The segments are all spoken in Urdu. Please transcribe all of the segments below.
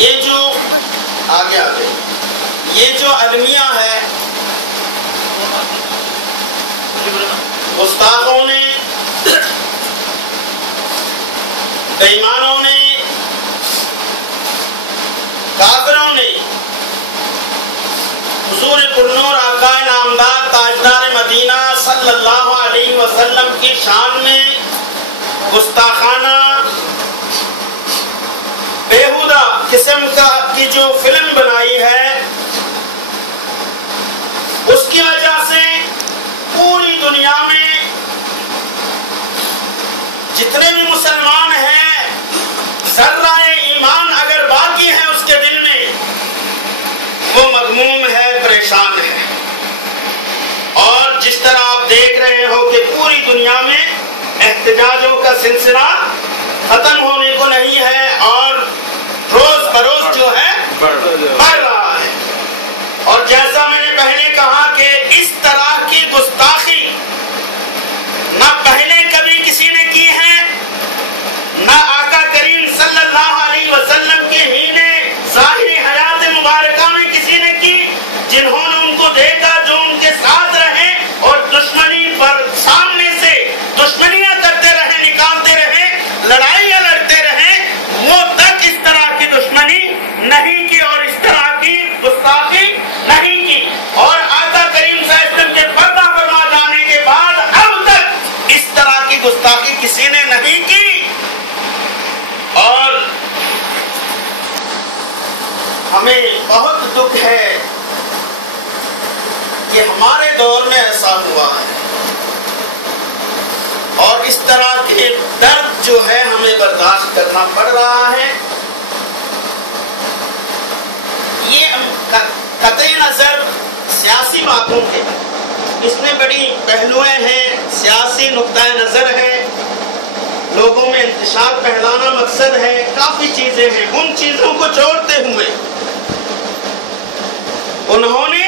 یہ جو آگے یہ جو المیہ ہے، گستاخوں نے، بے ایمانوں نے، کافروں نے حضور پرنور آقا نامدار تاجدار مدینہ صلی اللہ علیہ وسلم کی شان میں گستاخانہ بیہودہ قسم کی جو فلم بنائی ہے، اس کی وجہ سے پوری دنیا میں جتنے بھی مسلمان ہیں، ذرہ ایمان اگر باقی ہے اس کے دل میں، وہ مغموم ہے، پریشان ہے۔ اور جس طرح آپ دیکھ رہے ہو کہ پوری دنیا میں احتجاجوں کا سلسلہ ختم ہونے کو نہیں ہے اور روز بروز جو ہے بڑھ رہا ہے۔ اور جیسا میں نے پہلے کہا کہ اس طرح کی گستاخی نہ پہلے کبھی کسی نے کی ہے، نہ آقا کریم صلی اللہ علیہ وسلم کی ہی نے ظاہری حیات مبارکہ میں کسی نے کی۔ جنہوں نے ان کو دیکھا، جو ان کے ساتھ رہے اور دشمنی پر سامنے سے دشمنیاں کرتے رہے، نکالتے رہے، لڑائیاں لڑتے رہے، وہ تک اس طرح کی دشمنی نہیں کی اور اس طرح کی گستاخی نہیں کی۔ اور آقا کریم صلی اللہ علیہ وسلم کے پردہ فرما جانے کے بعد اب تک اس طرح کی گستاخی کسی نے نہیں کی۔ اور ہمیں بہت دکھ ہے کہ ہمارے دور میں ایسا ہوا ہے، اور اس طرح کے درد جو ہے ہمیں برداشت کرنا پڑ رہا ہے۔ یہ قطعی نظر سیاسی باتوں کے، اس میں بڑی پہلوئیں ہیں، سیاسی نقطہ نظر ہے، لوگوں میں انتشار پھیلانا مقصد ہے، کافی چیزیں ہیں۔ ان چیزوں کو چھوڑتے ہوئے انہوں نے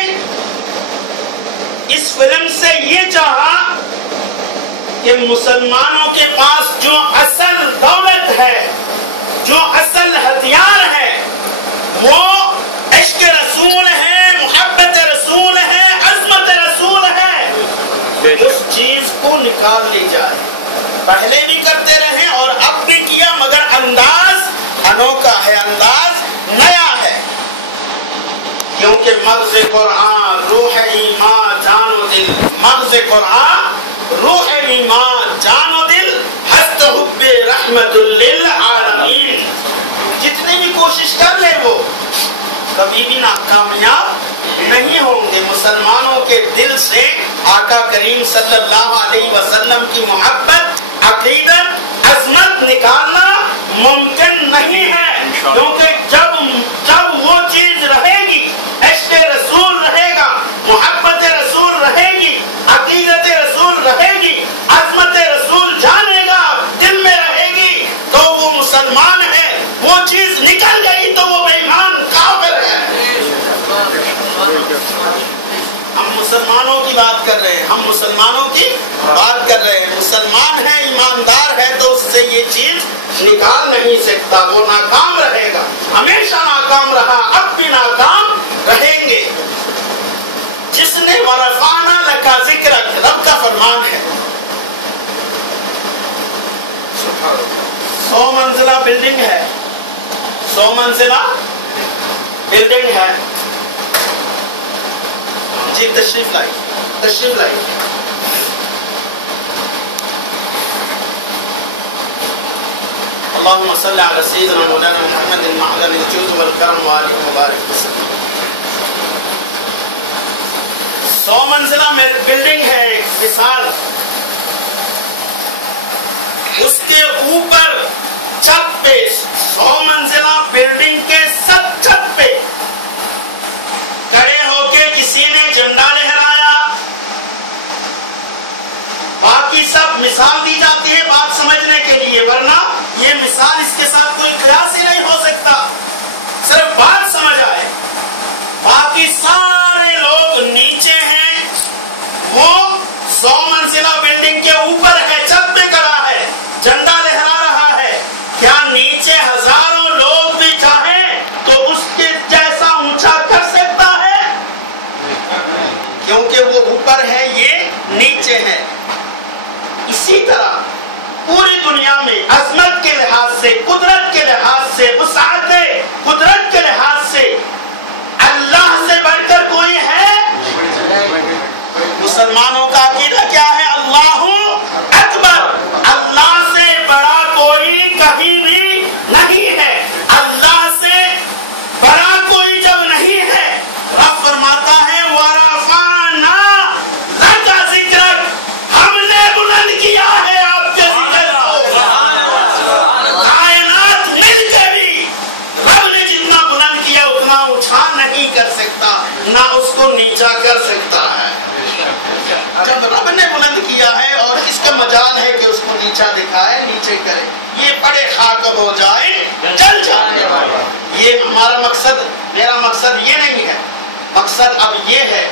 اس فلم سے یہ چاہا کہ مسلمانوں کے پاس جو اصل دولت ہے، جو اصل ہتھیار ہے، وہ عشق رسول ہے، محبت رسول ہے، عظمت رسول ہے، اس چیز کو نکال لی جائے۔ پہلے بھی کرتے رہے اور اب بھی کیا، مگر انداز انوکھا ہے، انداز نیا ہے، کیونکہ مغز قرآن روح ایمان جان و دل، مغز قرآن روح ایمان جان و دل، ہست حب رحمت للعالمین۔ جتنی بھی کوشش کر لے وہ کبھی بھی ناکامیاب نہیں ہوں گے۔ مسلمانوں کے دل سے آقا کریم صلی اللہ علیہ وسلم کی محبت، عقیدت، عظمت نکالنا ممکن نہیں ہے، کیونکہ جب وہ چیز رہے گی، عشق رسول رہے گا، محبت رسول رہے گی، عقیدت رسول رہے گی، عظمت رسول جانے گا، دل میں رہے گی، تو وہ مسلمان ہے۔ وہ چیز نکل گئی تو وہ بے ایمان کافر ہے۔ ہم مسلمانوں کی بات کر رہے ہیں، ہم مسلمانوں کی بات کر رہے ہیں۔ مسلمان ہے، ایماندار ہے، تو اس سے یہ چیز نکال نہیں سکتا، وہ ناکام رہے گا، ہمیشہ ناکام رہا، اب بھی ناکام رہیں گے۔ جس نے ورفعنا لکا ذکرک، رب کا فرمان ہے، 100 منزلہ بلڈنگ ہے، 100 منزلہ بلڈنگ ہے۔ جی تشریف لائی، تشریف لائی۔ اللهم صل على سيدنا مولانا محمد المعدن الجود والكرم وآله وبارك وسلم۔ 100 منزلہ بلڈنگ ہے ایک مثال، اس کے اوپر چھت پہ 100 منزلہ بلڈنگ کے سب چھت پہ کھڑے ہو کے کسی نے جھنڈا لہرایا۔ باقی سب مثال دی جاتی ہے بات سمجھنے کے لیے، ورنہ یہ مثال اس کے ساتھ کوئی قیاس ہی نہیں ہو سکتا، صرف بات سمجھ آئے۔ باقی سارے لوگ نیچے ہیں، وہ 100 منزلہ بلڈنگ کے اوپر ہے، چھت پہ کھڑا ہے، جھنڈا لہرا رہا ہے۔ کیا نیچے ہزاروں لوگ بھی نیچا کر سکتا ہے. جب رب نے بلند کیا ہے اور اس کا مجال ہے کہ اس کو نیچا دکھائے، نیچے کرے. یہ بڑے خاک ہو جائے جل جائے. یہ ہمارا مقصد، میرا مقصد یہ نہیں ہے. مقصد اب یہ ہے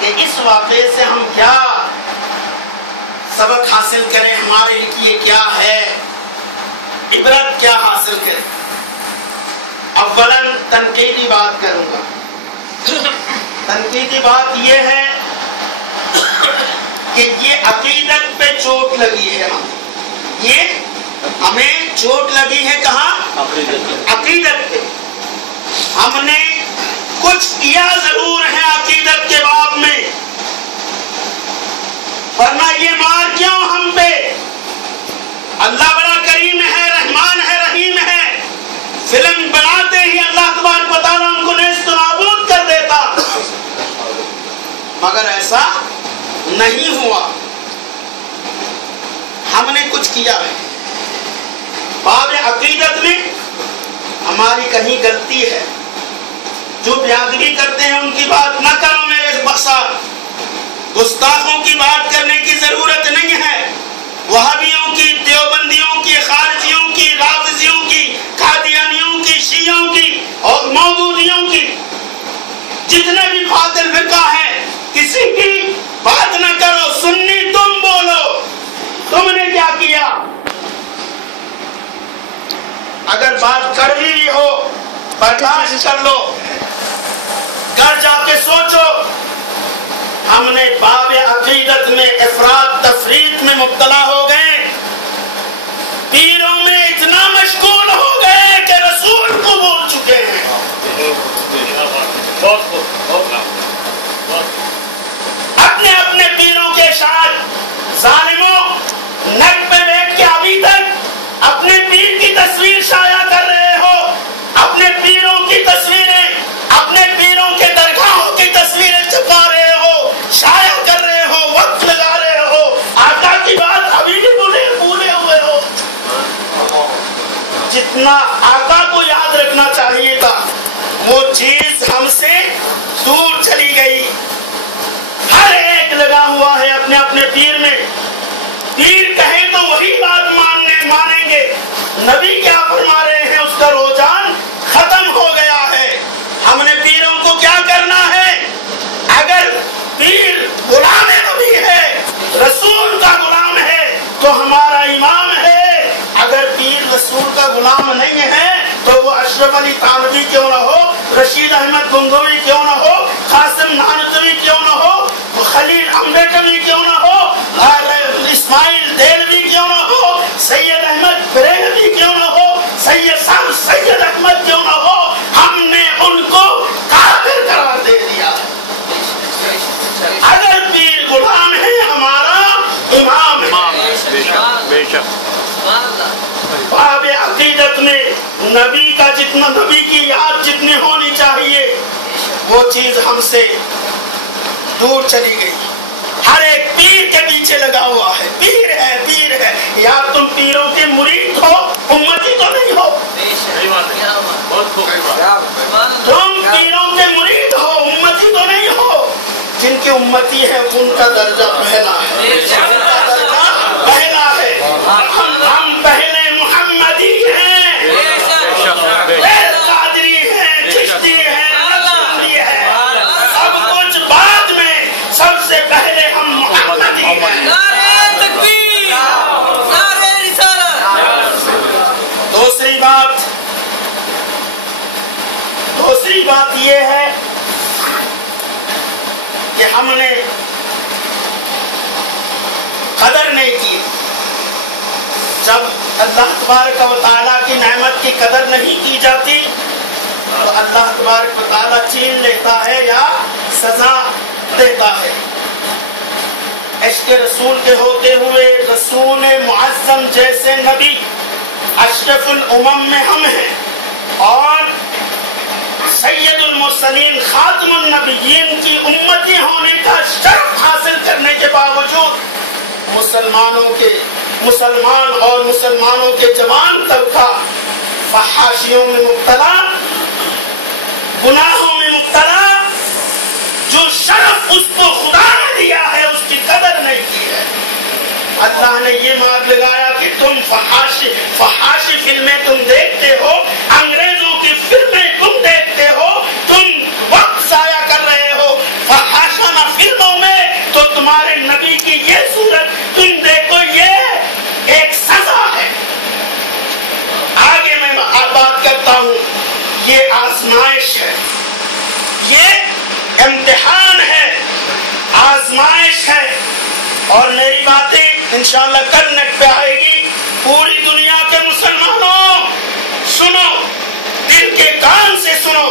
کہ اس واقعے سے ہم کیا سبق حاصل کریں، ہمارے لیے کیا ہے، عبرت کیا حاصل کریں. اولاً تنقیدی بات کروں گا. تنقیدی بات یہ ہے کہ یہ عقیدت پہ چوٹ لگی ہے. یہ ہمیں چوٹ لگی ہے کہاں؟ عقیدت پہ. ہم نے کچھ کیا ضرور ہے عقیدت کے باب میں، ورنہ یہ مار کیوں ہم پہ؟ اللہ بڑا کریم ہے، رحمان ہے، رحیم ہے. فلم بناتے ہی اللہ تبارک و تعالیٰ ان کو نیست و نابود کر دیتا، مگر ایسا نہیں ہوا. ہم نے کچھ کیا ہے. باب عقیدت میں ہماری کہیں غلطی ہے. جو بیادبی کرتے ہیں ان کی بات نہ کرو میرے بخشا. گستاخوں کی بات کرنے کی ضرورت نہیں ہے. وہابیوں کی، دیوبندیوں کی، خارجیوں کی، رافضیوں کی، قادیانیوں کی، شیعوں کی اور مودودیوں کی، جتنے بھی باطل فرقہ ہے، کسی کی بات نہ کرو. سنی تم بولو، تم نے کیا کیا. اگر بات کڑوی ہو برداشت کر لو، گھر جا کے سوچو. ہم نے باب عقیدت میں افراط تفریط میں مبتلا ہو گئے، پیروں میں اتنا مشغول ہو گئے کہ رسول کو بول چکے ہیں. اپنے اپنے پیروں کے ساتھ ظالموں نک پہ بیٹھ کے ابھی تک اپنے پیر کی تصویر شائع کر رہے ہو. اپنے پیروں کی تصویریں، اپنے پیروں کے درگاہوں کی تصویریں چھپا رہے ہو، شائع کر رہے ہو، وقت لگا رہے ہو. آقا کی بات ابھی بھی بھولے ہوئے ہو. جتنا آقا کو یاد رکھنا چاہیے تھا وہ چیز ہم سے دور چلی گئی. ہر ایک لگا ہوا ہے اپنے اپنے پیر میں. پیر کہیں تو وہی بات مانیں گے. نبی کیا فرما رہے ہیں اس کا رجحان ختم ہو گیا ہے. ہم نے پیروں کو کیا کرنا ہے؟ اگر پیر غلام نبی ہے، رسول کا غلام ہے تو ہمارا امام ہے. اگر پیر رسول کا غلام نہیں ہے تو وہ اشرف علی تھانوی کیوں نہ ہو، رشید احمد گنگوی کیوں نہ ہو، قاسم نانوتوی کیوں نہ ہو، خلیل امبیڈکر کیوں نہ ہو، اسماعیل دہلوی کیوں نہ ہو، سید احمد بریلوی کیوں نہ ہو، سید احمد کیوں نہ ہو، ہم نے ان کو کافر قرار دے دیا. اگر پیر غلام ہے ہمارا امام ہے. باب عقیدت میں نبی کا جتنا، نبی کی یاد جتنی ہونی چاہیے وہ چیز ہم سے دور چلی گئی. ہر ایک پیر کے پیچھے لگا ہوا ہے. پیر ہے، پیر ہے. یا تم پیروں کے مرید ہو، امتی تو نہیں ہو. تم پیروں کے مرید ہو، امتی تو نہیں ہو. جن کی امتی ہے ان کا درجہ پہلا ہے. ہم پہلے محمدی ہیں، قادری ہیں، چشتی ہیں، نقشبندی ہیں. سب کچھ بعد میں، سب سے پہلے ہم محمدی ہیں. نعرہ تکبیر، نعرہ رسالت. دوسری بات یہ ہے کہ ہم نے قدر نہیں کی. جب اللہ تبارک و تعالیٰ کی نعمت کی قدر نہیں کی جاتی تو اللہ تبارک و تعالیٰ چھین لیتا ہے یا سزا دیتا ہے. عشق رسول کے ہوتے ہوئے رسول معظم جیسے نبی اشرف الامم میں ہم ہیں اور سید المرسلین خاتم النبیین کی امتی ہونے کا شرف حاصل کرنے کے باوجود مسلمان اور مسلمانوں کے جوان طبقہ فحاشیوں میں مبتلا، گناہوں میں مبتلا، اللہ نے یہ مارک لگایا کہ تم فحاشی فلمیں تم دیکھتے ہو، انگریزوں کی فلمیں تم دیکھتے ہو، تم وقت ضائع کر رہے ہو فحاشانہ فلموں میں، تو تمہارے نبی کی یہ صورت تم دیکھو، یہ ایک سزا ہے۔ آگے میں بات کرتا ہوں، یہ آزمائش ہے، یہ امتحان ہے، آزمائش ہے، اور میری باتیں انشاءاللہ کل نیٹ پہ آئے گی۔ پوری دنیا کے مسلمانوں سنو، دل کے کان سے سنو،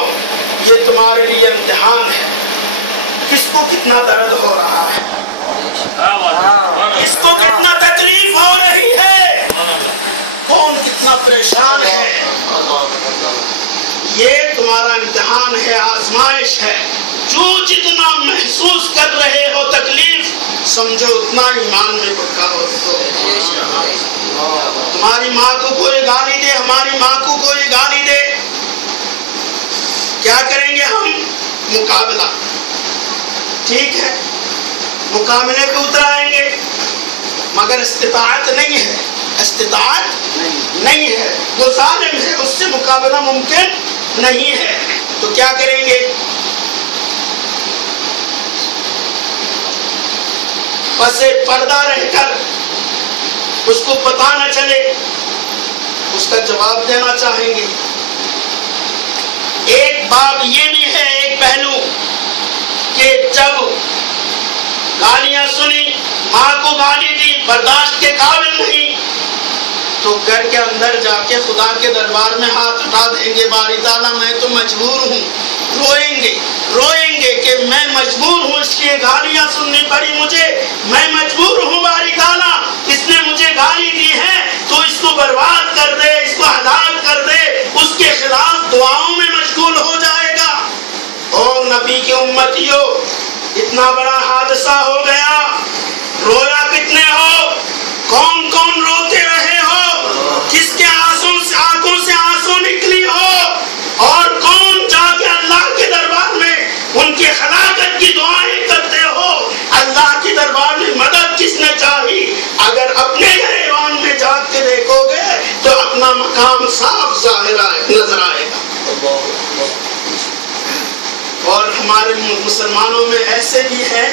یہ تمہارے لیے امتحان ہے۔ کس کو کتنا درد ہو رہا ہے، کس کو کتنا تکلیف ہو رہی ہے، کون کتنا پریشان ہے، یہ تمہارا امتحان ہے، آزمائش ہے۔ جو جتنا محسوس کر رہے ہو تکلیف، سمجھو اتنا ایمان میں پکا ہو۔ تمہاری ماں کو کوئی گالی دے، ہماری ماں کو کوئی گالی دے، کیا کریں گے ہم؟ مقابلہ، ٹھیک ہے، مقابلے پہ اتر آئیں گے، مگر استطاعت نہیں ہے، استطاعت نہیں ہے، وہ ظالم ہے، اس سے مقابلہ ممکن نہیں ہے، تو کیا کریں گے؟ پس پردہ رہ کر اس کو پتہ نہ چلے، اس کا جواب دینا چاہیں گے۔ ایک باب یہ بھی ہے، ایک پہلو، کہ جب گالیاں سنی، ماں کو گالی دی، برداشت کے قابل نہیں، تو گھر کے اندر جا کے خدا کے دربار میں ہاتھ اٹھا دیں گے، باری تعالیٰ میں تو مجبور ہوں، روئیں گے کہ میں مجبور ہوں، اس لیے گالیاں سننی پڑی مجھے، میں مجبور ہوں باری تعالیٰ، اس نے مجھے گالی دی ہے تو اس کو برباد کر دے، اس کو ہلاک کر دے، اس کے خلاف دعاؤں میں مشغول ہو جائے گا۔ اور نبی کی امتیوں، اتنا بڑا حادثہ ہو گیا، رویا کتنے ہو، کون کون روتے رہے ہو، کس کے آنکھوں سے آنسو نکلی ہو، اور کون جا کے اللہ کے دربار میں ان کی ہلاکت کی دعائیں کرتے ہو، اللہ کے دربار میں مدد کس نے چاہی۔ اگر اپنے گریبان میں جاگ کے دیکھو گے تو اپنا مقام صاف ظاہر نظر آئے گا۔ اور ہمارے مسلمانوں میں ایسے بھی ہے،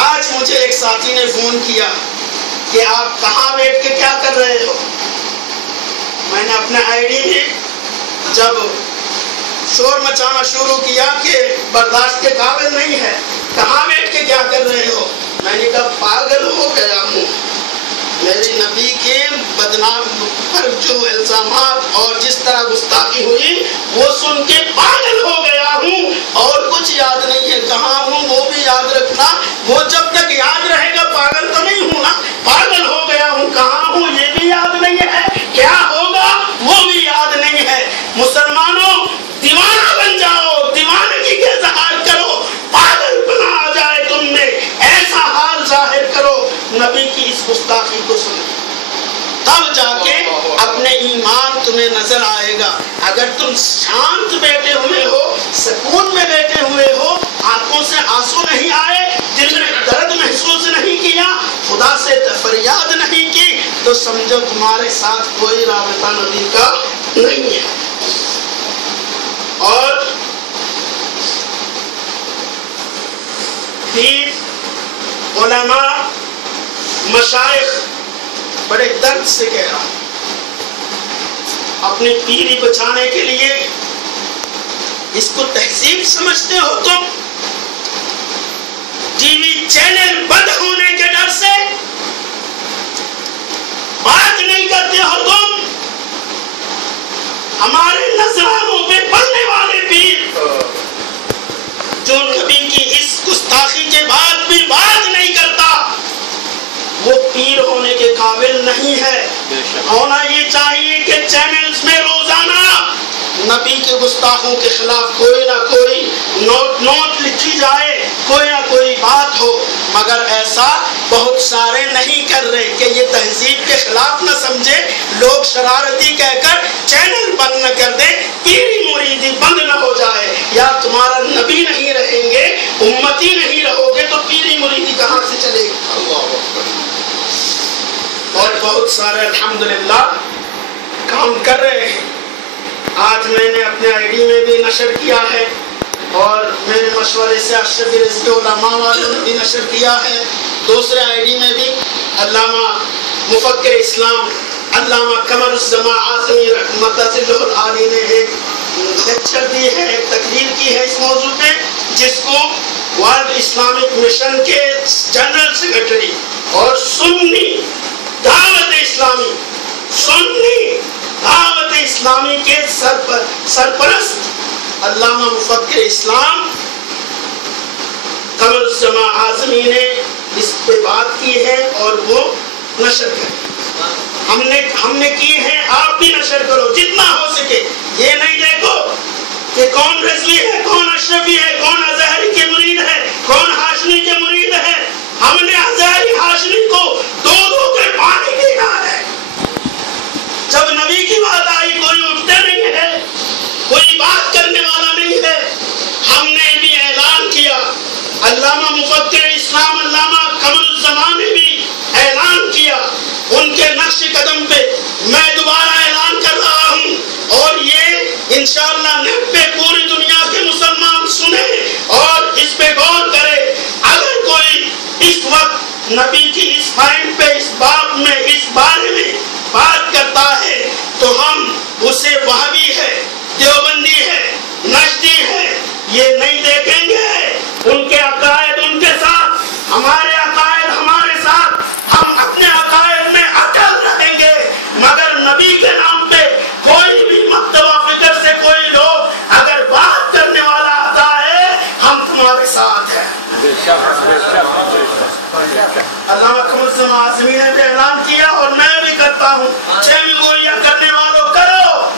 آج مجھے ایک ساتھی نے فون کیا کہ آپ کہاں بیٹھ کے کیا کر رہے ہو؟ میں نے اپنے آئی ڈی میں جب شور مچانا شروع کیا کہ برداشت کے قابل نہیں ہے، کہاں بیٹھ کے کیا کر رہے ہو؟ میں نے کہا پاگل ہو گیا ہوں، میری نبی کے بدنام پر جو الزامات اور جس طرح گستاخی ہوئی وہ سن کے پاگل ہو گیا ہوں، اور کچھ یاد نہیں ہے، کہاں ہوں وہ بھی یاد رکھنا، وہ جب تک یاد رہے گا پاگل تو نہیں ہوں نا، پاگل ہو گیا ہوں، کہاں ہوں یہ بھی یاد نہیں ہے، کیا ہوگا وہ بھی یاد نہیں ہے۔ مسلمانوں دیوانہ بن جاؤ، دیوانگی کے اظہار کرو، پاگل بنا آ جائے تم میں، ایسا حال ظاہر کرو، نبی کی اس گستاخی کو سنو، تب جا کے اپنے ایمان تمہیں نظر آئے گا۔ اگر تم شانت بیٹھے ہوئے ہو، سکون میں بیٹھے ہوئے ہو، آنکھوں سے آنسو نہیں آئے، دل میں درد محسوس نہیں کیا، خدا سے فریاد نہیں کی، تو سمجھو تمہارے ساتھ کوئی رابطہ نبی کا نہیں ہے۔ اور پیر، علماء، مشائخ بڑے درد سے کہہ رہا ہوں، اپنی پیری بچانے کے لیے اس کو تہذیب سمجھتے ہو تم؟ ٹی وی چینل بند ہونے کے ڈر سے بات نہیں کرتے ہو تم؟ ہمارے نذرانوں پہ پڑھنے والے پیر جو نبی کی اس گستاخی کے بعد بھی بات نہیں کرتا، وہ پیر ہونے کے قابل نہیں ہے۔ ہونا یہ چاہیے کہ چینلز میں روزانہ نبی کے گستاخوں کے خلاف کوئی نہ کوئی نوٹ لکھی جائے، کوئی نہ کوئی بات ہو، مگر ایسا بہت سارے نہیں کر رہے کہ یہ تہذیب کے خلاف نہ سمجھے، لوگ شرارتی کہہ کر چینل بند نہ کر دیں، پیری مریدی بند نہ ہو جائے۔ یا تمہارا نبی نہیں رہیں گے، امتی نہیں رہو گے، تو پیری مریدی کہاں سے چلے گی؟ سارے الحمدللہ کام کر رہے ہیں. آج میں نے اپنے آئی ڈی میں بھی نشر کیا ہے اور میرے مشورے سے اشرف رضوی علماء والوں نے بھی نشر کیا ہے. دوسرے آئی ڈی میں بھی علامہ مفکر اسلام علامہ قمر الزمان اعظمی مدث اللہ العالی نے ایک لیکچر دی ہے، ایک تقریر کی ہے اس موضوع پہ، جس کو ورلڈ اسلامک مشن کے جنرل سیکرٹری اور سنی دعوت اسلامی کے سرپرست علامہ مفکر اسلام قمر الزمان اعظمی نے اس پہ بات کی ہے اور وہ نشر کریں. ہم نے کی ہے، آپ بھی نشر کرو جتنا ہو سکے. یہ نہیں دیکھو کہ کون رضوی ہے، کون اشرفی ہے، کون ازہری کے مرید ہے، کون ہاشمی کے مرید ہے. ہم نے ازہری ہاشمی کو دو کے پانی دینا ہے. جب نبی کی بات آئی کوئی اٹھتے نہیں ہے، کوئی بات کرنے والا نہیں ہے. ہم نے بھی اعلان کیا، علامہ مفکر اسلام علامہ قمر الزمان نے بھی اعلان کیا. ان کے نقش قدم پہ میں دوبارہ اعلان کر رہا ہوں اور یہ انشاءاللہ نیٹ پہ پوری دنیا کے مسلمان سنیں اور اس پہ غور کرے. اگر کوئی اس وقت نبی کی اس پوائنٹ پہ اس باب میں اس بارے میں بات کرتا ہے تو ہم اسے وہابی ہے، دیوبندی ہے، نجدی ہے یہ نہیں دیکھیں گے. ان کے عقائد ان کے ساتھ، ہمارے عقائد ہمارے ساتھ. ہم اپنے عقائد میں اٹل رہیں گے، مگر نبی کے نام پہ کوئی بھی مکتبہ فکر سے کوئی لوگ اگر بات کرنے والا آتا ہے ہم تمہارے ساتھ ہیں. علامہ قمر الزمان اعظمی نے بھی اعلان کیا اور میں بھی کرتا ہوں، چیمی گوئیاں کرنے والوں کرو.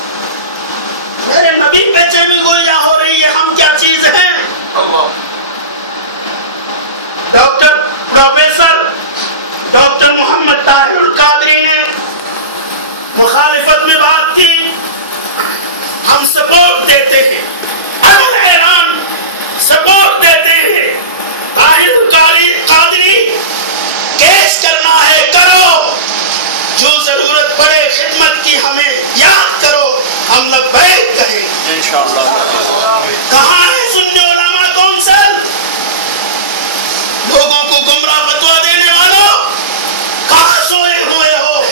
میرے نبی پہ چیمی گوئیاں ہو رہی ہے، ہم کیا چیز ہیں؟ ڈاکٹر پروفیسر ڈاکٹر محمد طاہر القادری نے مخالفت میں بات کی، ہم سپورٹ دیتے ہیں. اگر اعلان سپورٹ دیتے ہیں، طاہر القادری کیس کرنا ہے کرو، جو ضرورت پڑے خدمت کی ہمیں یاد کرو، ہم لبیک کہیں انشاءاللہ. کہاں ہے سنی علماء کونسل؟ لوگوں کو گمراہ فتویٰ دینے والوں کہاں سوئے ہوئے ہو؟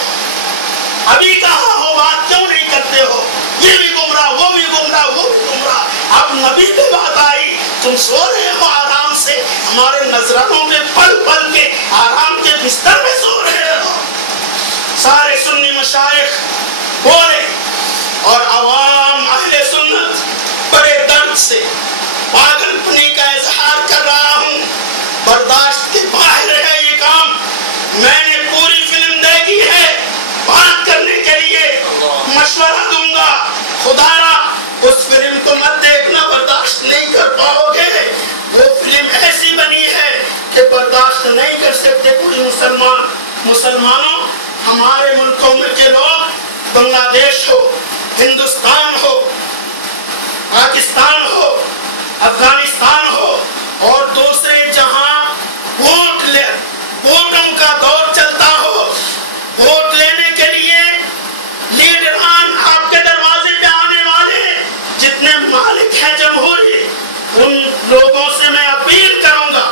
ابھی کہاں ہو؟ بات کیوں نہیں کرتے ہو؟ یہ بھی گمراہ، وہ بھی گمراہ، وہ بھی گمراہ. اب نبی پہ بات آئی، تم سو رہے ہو آرام سے، ہمارے نذرانوں میں پل پل کے آرام کے بستر میں سو رہے ہو. سارے سنی مشائخ بولے اور عوام اہل سنت بڑے درد سے پاگل پنی کا اظہار کر رہا ہوں. برداشت کے باہر ہے یہ کام. میں نے پوری فلم دیکھی ہے، بات کرنے کے لیے مشورہ دوں گا. خدا را اس فلم کو مت دیکھنا، برداشت نہیں کر پاؤ گے. وہ فلم ایسی بنی ہے کہ برداشت نہیں کر سکتے کوئی مسلمانوں. ہمارے ملکوں میں کے لوگ، بنگلہ دیش ہو، ہندوستان ہو، پاکستان ہو، افغانستان ہو اور دوسرے جہاں ووٹوں کا دور چلتا ہو، ووٹ لینے کے لیے لیڈران آپ کے دروازے پہ آنے والے جتنے مالک ہیں جمہوری، ان لوگوں سے میں اپیل کروں گا،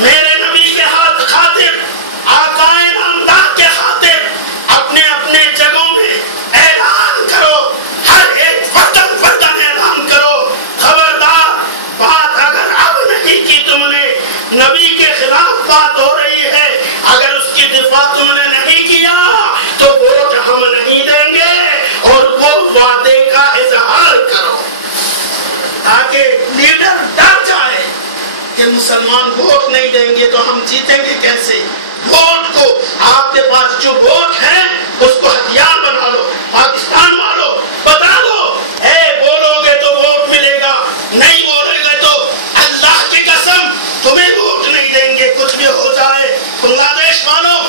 میرے نبی کے ہاتھ خاطر، آقائے نامدار کے خاطر اپنے اپنے جگہوں میں اعلان کرو. ہر ایک وطن اعلان کرو. خبردار، بات اگر اب نہیں کی تم نے، نبی کے خلاف بات ہو رہی ہے، اگر اس کی دفاع تم نے نہیں کیا تو ووٹ ہم نہیں دیں گے. اور وہ وعدے کا اظہار کرو تاکہ لیڈر ڈر جائے کہ مسلمان ووٹ نہیں دیں گے تو ہم جیتیں گے کیسے. ووٹ کو، آپ کے پاس جو ووٹ ہے اس کو ہتھیار بنا لو. پاکستان والوں بتا دو، بولو گے تو ووٹ ملے گا، نہیں بولے گے تو اللہ کی قسم تمہیں ووٹ نہیں دیں گے. کچھ بھی ہو جائے، بنگلہ دیش والوں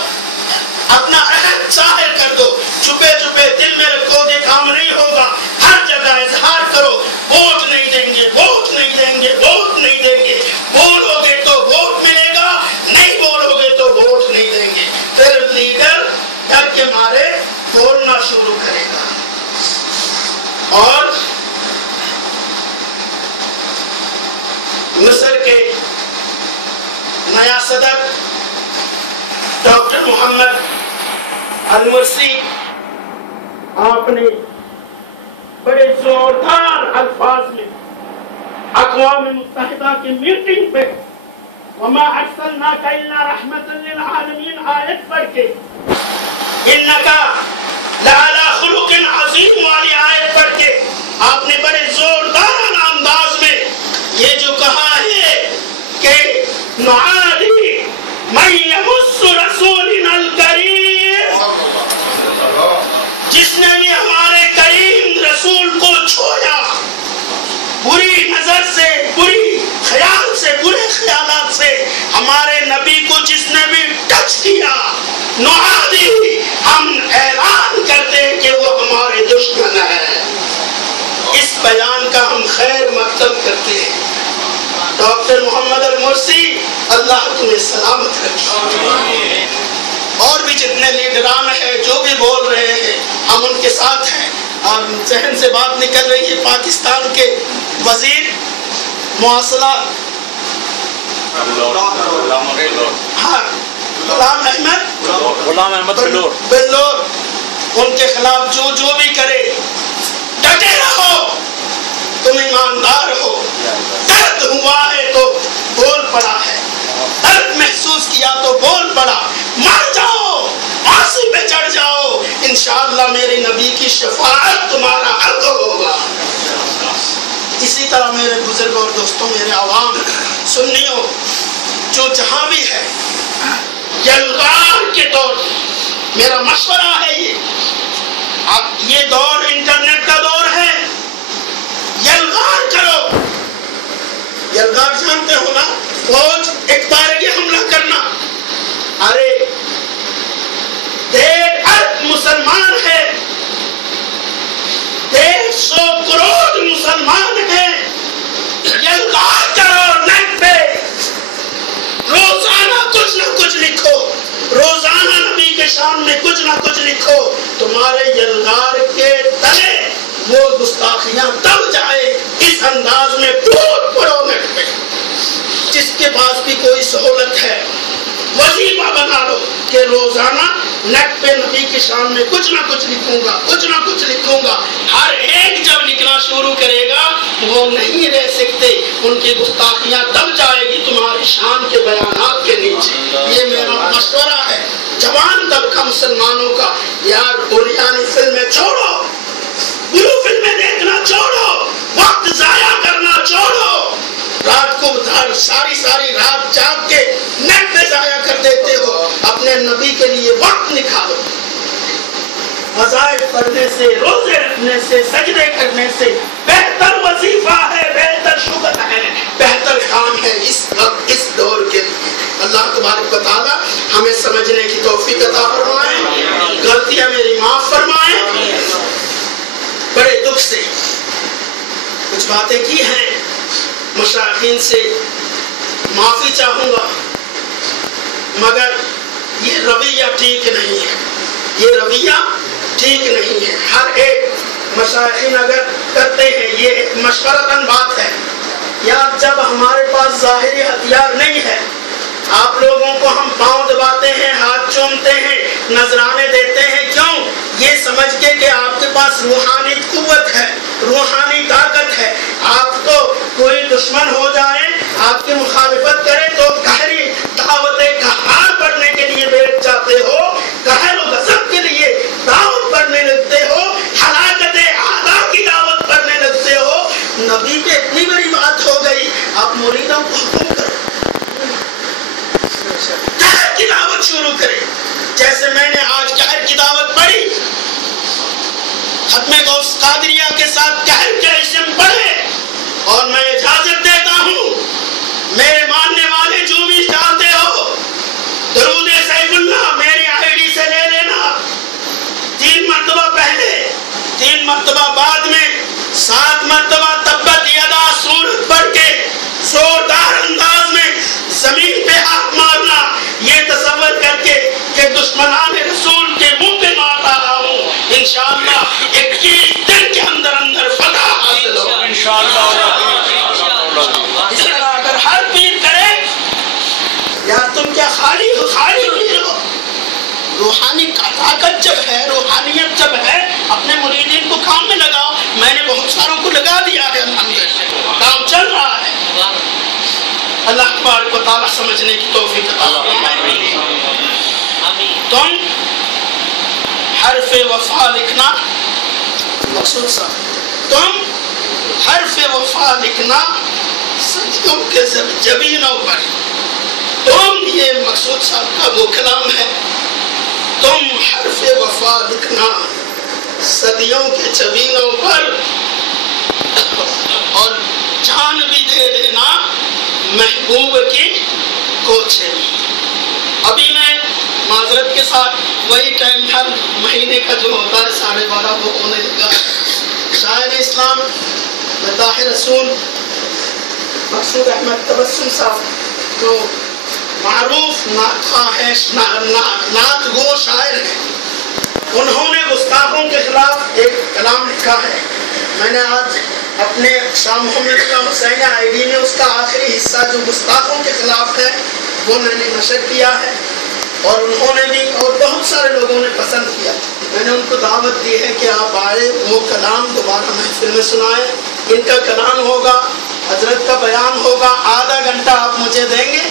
اپنا عہد ظاہر کر دو. چھپے چھپے دل میں رکھو گے کام نہیں ہوگا. ہر جگہ اظہار کرو، ووٹ نہیں دیں گے، ووٹ نہیں دیں گے، ووٹ نہیں دیں گے. بولو گے تو ووٹ ملے گا، نہیں بولو گے تو ووٹ نہیں دیں گے. پھر لیڈر ڈر کے مارے صدر ڈاکٹر محمد المرسی، آپ نے بڑے زوردار الفاظ میں اقوام متحدہ کی میٹنگ پہ وما ارسلناک الا رحمۃ للعالمین آیت پڑھ کے، انکا لعلی خلق عظیم والی آیت پڑھ کے آپ نے بڑے زوردار انداز میں یہ جو کہا ہے کہ نعادی من یمس رسولنا الکریم، جس نے بھی ہمارے کریم رسول کو چھویا، بری نظر سے، بری خیال سے، برے خیالات سے ہمارے نبی کو جس نے بھی ٹچ کیا، نعادی، ہم اعلان کرتے ہیں کہ وہ ہمارے دشمن ہے۔ اس بیان کا ہم خیر مقدم کرتے ہیں۔ ڈاکٹر محمد المرسی، اللہ تمہیں سلامت رکھے۔ اور بھی جتنے لیڈران ہیں جو بھی بول رہے ہیں ہم ان کے ساتھ ہیں۔ اور ذہن سے بات نکل رہی ہے پاکستان کے وزیر مواصلات غلام احمد بلور، ان کے خلاف جو بھی کرے ڈٹے رہو، تم ایماندار ہو، درد ہوا ہے تو بول پڑا ہے، درد محسوس کیا تو بول پڑا، مر جاؤ، آنسو پہ چڑھ جاؤ، انشاءاللہ میرے نبی کی شفاعت تمہارا حق ہوگا۔ اسی طرح میرے بزرگ اور دوستوں، میرے عوام سنیوں، جو جہاں بھی ہے، یلغار کے طور میرا مشورہ ہے یہ دور انٹرنیٹ کا دور ہے، یلغار کرو۔ یلغار جانتے ہو نا، فوج ایک بارگی حملہ کرنا۔ ارے 1.5 ارب مسلمان ہے، 150 کروڑ مسلمان ہیں، یلغار کرو نیٹ پہ، روزانہ کچھ نہ کچھ لکھو، روزانہ نبی کے شان میں کچھ نہ کچھ لکھو، تمہارے یلغار کے تلے وہ گستاخیاں دب جائے۔ اس انداز میں پڑو نیٹ پہ، جس کے پاس بھی کوئی سہولت ہے وظیفہ بنا لو کہ روزانہ نیٹ پہ نبی کی شان میں کچھ نہ کچھ لکھوں گا، کچھ نہ کچھ لکھوں گا۔ ہر ایک جب لکھنا شروع کرے گا وہ نہیں رہ سکتے، ان کی گستاخیاں دب جائے گی تمہاری شان کے بیانات کے نیچے۔ یہ میرا مشورہ ہے جوان طبقہ مسلمانوں کا۔ یار اوریانی فلمیں چھوڑو، بلو فلمیں دیکھنا چھوڑو، وقت ضائع کرنا چھوڑو، رات کو ساری رات جاگ کے نیٹ پہ ضائع کر دیتے ہو، اپنے نبی کے لیے وقت نکالو۔ وظائف پڑھنے سے، روزے رکھنے سے، سجدے کرنے سے بہتر وظیفہ ہے، بہتر شغل ہے، بہتر کام ہے اس دور کے لیے۔ اللہ تبارک و تعالی ہمیں سمجھنے کی توفیق عطا فرمائے، غلطیاں میری معاف فرمائے۔ بڑے دکھ سے کچھ باتیں کی ہیں، مشائخین سے معافی چاہوں گا، مگر یہ رویہ ٹھیک نہیں ہے، یہ رویہ ٹھیک نہیں ہے۔ ہر ایک مشائخین اگر کرتے ہیں، یہ ایک مشورتاً بات ہے، یا جب ہمارے پاس ظاہری ہتھیار نہیں ہے، آپ لوگوں کو ہم پاؤں دباتے ہیں، ہاتھ چومتے ہیں، نذرانے دیتے ہیں، کیوں؟ یہ سمجھ کے کہ آپ کے پاس روحانی قوت ہے، روحانی طاقت ہے۔ آپ تو کوئی دشمن ہو جائے، آپ کی مخالفت کرے تو گہری دعوت قہار پڑھنے کے لیے بیٹھ جاتے ہو، قہر و غضب کے لیے دعوت پڑھنے لگتے ہو، ہلاکت اعداء کی دعوت پڑھنے لگتے ہو۔ نبی پہ اتنی بڑی بات ہو گئی، آپ مریدوں کو حکم کرو قہر کی دعوت شروع کریں۔ جیسے میں نے آج قہر کی دعوت پڑھی، ختم غوث قادریہ کے ساتھ قہر کے اسم پڑھے، اور میں اجازت دیتا ہوں میرے ماننے والے جو بھی ڈالتے ہو، درود سیف اللہ میری آئی ڈی سے لے لینا، 3 مرتبہ پہلے، 3 مرتبہ بعد میں، 7 مرتبہ تبت یدا سورت پڑھ کے زوردار انداز میں زمین پہ ہاتھ مارنا، یہ تصور کر کے کہ دشمنان رسول کے منہ پہ مار رہا ہوں۔ انشاءاللہ 21 دن کے اندر طاقت جب ہے، روحانیت جب ہے، اپنے مریدین کو کام میں لگاؤ. میں نے بہت ساروں کو لگا دیا ہے، الحمدللہ کام چل رہا ہے. اللہ تبارک و تعالیٰ سمجھنے کی توفیق عطا فرمائے. تم حرف وفا لکھنا، مقصود صاحب تم حرف وفا لکھنا صدیوں کے جبینوں پر. تم، یہ مقصود صاحب کا وہ کلام ہے، تم حرف وفا لکھنا صدیوں کے جبینوں پر، اور جان بھی دے دینا محبوب کی کوچے میں. ابھی میں معذرت کے ساتھ وہی ٹائم ہر مہینے کا جو ہوتا ہے 12:30 وہ ہونے لگا. شاعر اسلام مداح رسول مقصود احمد تبسم صاحب جو معروف نعت خواں ہے، نعت گو شاعر ہیں، انہوں نے گستاخوں کے خلاف ایک کلام لکھا ہے. میں نے آج اپنے شاہ محمد اللہ حسین آئی میں اس کا آخری حصہ جو گستاخوں کے خلاف ہے وہ میں نے نشر کیا ہے، اور انہوں نے بھی اور بہت سارے لوگوں نے پسند کیا. میں نے ان کو دعوت دی ہے کہ آپ آئے، وہ کلام دوبارہ محفل میں سنائیں. ان کا کلام ہوگا، حضرت کا بیان ہوگا، آدھا گھنٹہ آپ مجھے دیں گے.